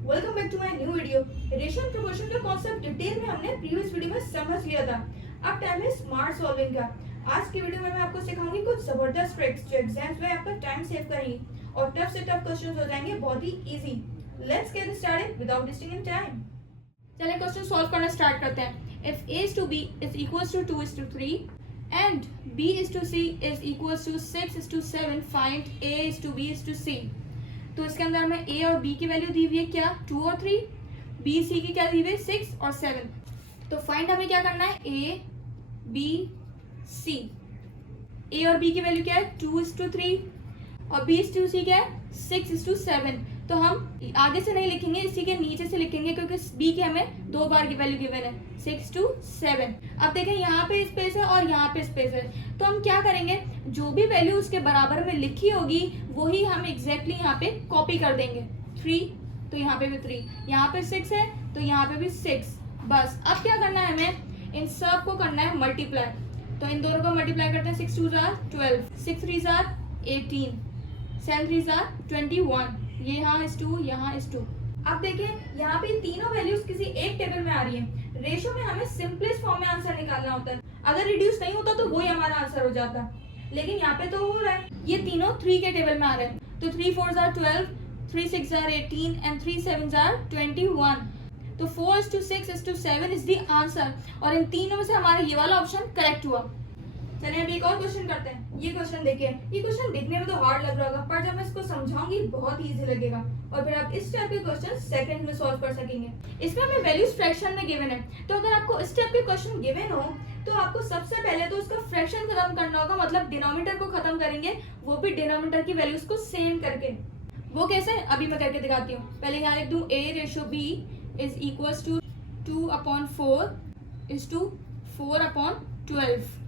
Welcome back to my new video. Ratio and proportion का concept detail में हमने previous video में समझ लिया था। अब टाइम है स्मार्ट सॉल्विंग का। आज की वीडियो में मैं आपको सिखाऊंगी कुछ जबरदस्त ट्रिक्स जो एग्जाम्स में आपका टाइम सेव करेंगी और टफ से टफ क्वेश्चंस हो जाएंगे बहुत ही easy. Let's get started without wasting any time. चलिए क्वेश्चन सॉल्व करना स्टार्ट करते हैं। If a is to b is equals to 2 is to 3 and b is to c is equals to 6 is to 7, find a is to b is to c। तो इसके अंदर हमें a और b की value दी हुई है क्या, 2 और 3, b c की क्या दी हुई है, 6 और 7। तो फाइंड हमें क्या करना है, a b c। a और b की वैल्यू क्या है, 2 is to 3 और b is to c क्या है, 6 is to 7। तो हम आगे से नहीं लिखेंगे, इसी के नीचे से लिखेंगे क्योंकि b की हमें 2 बार की वैल्यू गिवन है, 6 to 7। अब देखें यहाँ पे स्पेस है और यहाँ पे स्पेस है, तो हम क्या करेंगे, जो भी वैल्यू उसके बराबर में लिखी होगी वही हम एग्जैक्टली यहाँ पे कॉपी कर देंगे। 3 तो यहाँ पे भी 3, यहाँ पे 6 है तो यहाँ पे भी 6। बस अब क्या करना है, हमें इन सब को करना है मल्टीप्लाई। तो इन दोनों को मल्टीप्लाई करते हैं, 6 2 12, 6 3 18, 7 3 21। ये यहाँ is 2, यहाँ is 2। अब देखें यहाँ पे तीनों वैल्यूज किसी एक टेबल में आ रही हैं। रेशियो में हमें सिंपलेस्ट फॉर्म में आंसर निकालना होता है, अगर रिड्यूस नहीं होता तो वही हमारा आंसर हो जाता, लेकिन यहाँ पे तो हो रहा है। ये तीनों 3 के टेबल में आ रहे हैं, तो 3 4 12, 3 6 18 एंड 3 7 21। तो 4 to 6 to 7 is the answer, और इन तीनों में से हमारा ये वाला ऑप्शन करेक्ट हुआ। चलिए अभी एक और क्वेश्चन करते हैं। ये क्वेश्चन देखिए, ये क्वेश्चन देखने में तो हार्ड लग रहा होगा, पर जब मैं इसको समझाऊंगी बहुत इजी लगेगा और फिर आप इस टाइप के क्वेश्चन सेकंड में सॉल्व कर सकेंगे। इसमें हमें वैल्यूज फ्रैक्शन में गिवन है, तो अगर आपको इस टाइप के क्वेश्चन गिवन हो तो आपको सबसे पहले तो उसका फ्रैक्शन खत्म करना होगा, मतलब डिनोमिनेटर को खत्म करेंगे, वो भी डिनोमिनेटर की वैल्यूज को सेम करके। वो कैसे, अभी मैं करके दिखाती हूँ। पहले यहाँ लिख दूँ a ratio b is equals to 2/4 is to 4/12।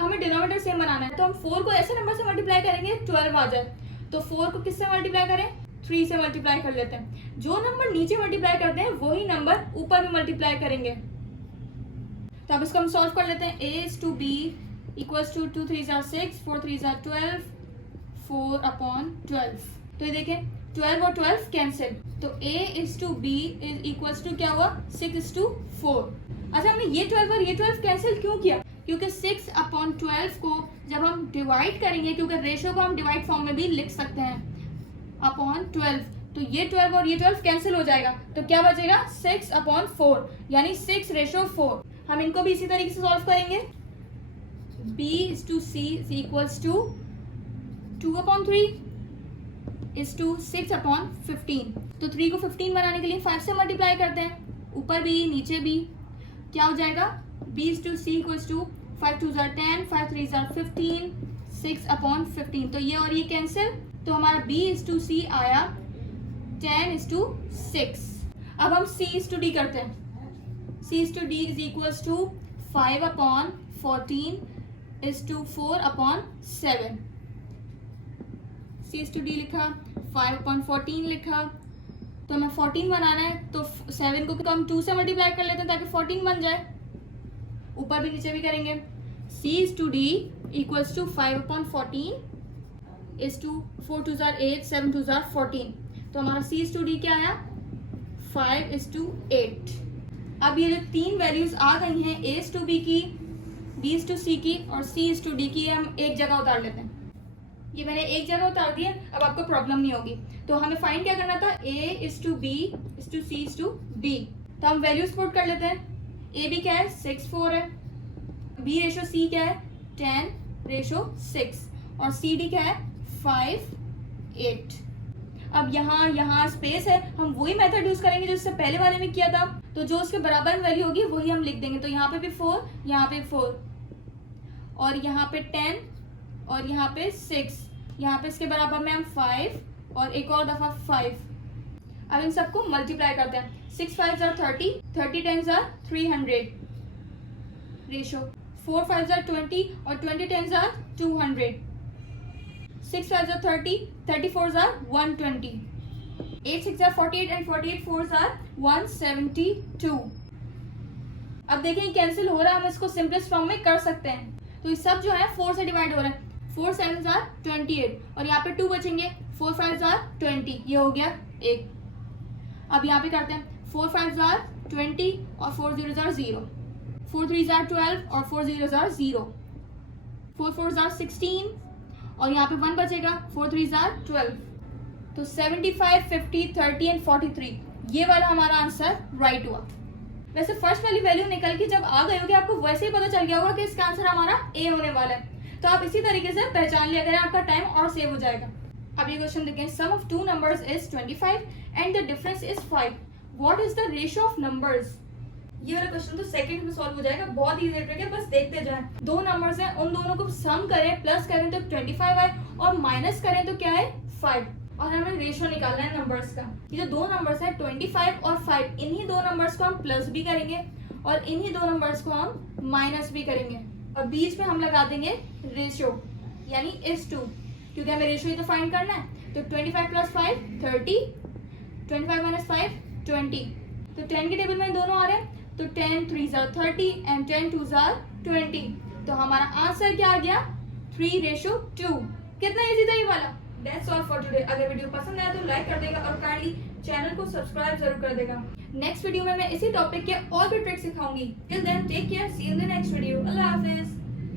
हमें डिनोमिनेटर सेम बनाना है, तो हम 4 को ऐसे नंबर से मल्टीप्लाई करेंगे 12 आ जाए। तो 4 को किससे मल्टीप्लाई करें, 3 से मल्टीप्लाई कर लेते हैं। जो नंबर नीचे मल्टीप्लाई करते हैं वही नंबर ऊपर भी मल्टीप्लाई करेंगे। तो अब इसको हम सॉल्व कर लेते हैं। a is to b equals to 2 3 6, 4 3 12, 4/12। तो ये देखें 12 और 12 कैंसिल, तो a is to b is equals to क्या हुआ, 6 is to 4। अच्छा, हमने ये 12 और ये 12 कैंसिल क्यों किया, क्योंकि 6/12 को जब हम डिवाइड करेंगे, क्योंकि रेशो को हम डिवाइड फॉर्म में भी लिख सकते हैं अपॉन 12, तो ये 12 और ये 12 कैंसिल हो जाएगा, तो क्या बचेगा 6/4, यानी 6:4। हम इनको भी इसी तरीके से सॉल्व करेंगे। b is to c is equals to 2/3 is to 6/15। तो 3 को 15 बनाने के लिए 5 से मल्टीप्लाई करते हैं, ऊपर भी नीचे भी। क्या हो जाएगा, b is to c equals to 5 2 10, 5 3 15, 6/15। तो ये और ये कैंसिल, तो हमारा b is to c आया 10 is to 6। अब हम c is to d करते हैं। c is to d is equals to 5/14 is to 4/7। c is to d लिखा, 5/14 लिखा, तो हमें 14 बनाना है, तो 7 को हम 2 से मल्टीप्लाई कर लेते हैं ताकि 14 बन जाए। ऊपर भी नीचे भी करेंगे। c is to d equals to 5/14 is to 4 2 8, 7 2 14। तो हमारा c is to d क्या आया, 5 is to 8। अब ये जो तीन वैल्यूज आ गई हैं, a is to b की, b is to c की और c is to d की, हम एक जगह उतार लेते हैं। ये मैंने एक जगह उतार दिया, अब आपको प्रॉब्लम नहीं होगी। तो हमें फाइंड क्या करना था, a is to b is to c is to d। तो हम वैल्यूज पुट कर लेते हैं। a b क्या है, 6 4 है, b रेशो c क्या है, 10 रेशो 6 और c d क्या है, 5 8। अब यहाँ स्पेस है, हम वही मेथड यूज करेंगे जो इससे पहले वाले में किया था। तो जो उसके बराबर में वैल्यू होगी वही हम लिख देंगे। तो यहाँ पे भी 4, यहाँ पे 4 और यहाँ पे 10 और यहाँ पे 6, यहाँ पे इसके बराबर में हम 5 और एक और दफा 5। अब इन सबको मल्टीप्लाई करते हैं। 6 5 30, 30 10 300 रेशो, 4 5 20 और 20 10 200, 6 5 30, 34 120, 8 6 48 and 48 4 172। अब देखिए कैंसिल हो रहा है, हम इसको सिंपलेस्ट फॉर्म में कर सकते हैं। तो ये सब जो है 4 से डिवाइड हो रहा है, 4 7 28 और यहाँ पे 2 बचेंगे, 4 5 20, ये हो गया 1। अब यहाँ पे करते हैं 4 5 are 20 और 4 0 are 0, 4 3 are 12 और 4 0 are 0, 4 4 are 16 और यहाँ पे 1 बचेगा, 4 3 are 12। तो 75 50 30 एंड 43 ये वाला हमारा आंसर राइट हुआ। वैसे फर्स्ट वाली वैल्यू निकल के जब आ गई होगी आपको वैसे ही पता चल गया होगा कि इसका आंसर हमारा ए होने वाला है। तो आप इसी तरीके से पहचान लिया करें, आपका टाइम और सेव हो जाएगा। अब ये क्वेश्चन देखें, sum of two numbers is 25 and the difference is 5, what is the ratio of numbers. ये वाला क्वेश्चन तो सेकंड में सॉल्व हो जाएगा, बहुत इजी ट्रिक है, बस देखते जाएं। दो नंबर्स हैं, उन दोनों को सम करें, प्लस करें तो 25 आए और माइनस करें तो क्या है 5, और हमें रेशियो निकालना है नंबर्स का। ये जो दो नंबर्स है 25 और 5, इन्हीं दो नंबर्स को हम प्लस भी करेंगे और इन्हीं दो नंबर्स को हम माइनस भी करेंगे और बीच में हम लगा देंगे रेशियो यानी इस टू, क्योंकि हमें रेशियो ही तो फाइंड करना है। तो 25 प्लस 5 30, 25 माइनस 5 20। तो 10 के टेबल में दोनों आ रहे हैं, तो 10 3s are 30 and 10 2s are 20। तो हमारा आंसर क्या आ गया 3:2। कितना इजी था ये वाला। That's all for today। अगर वीडियो पसंद आया तो लाइक कर देगा और काइंडली चैनल को सब्सक्राइब जरूर कर देगा। नेक्स्ट वीडियो में मैं इसी टॉपिक के और भी ट्रिक्स सिखाऊंगी। Till then take care, see you in the next video. अल्लाह हाफिज।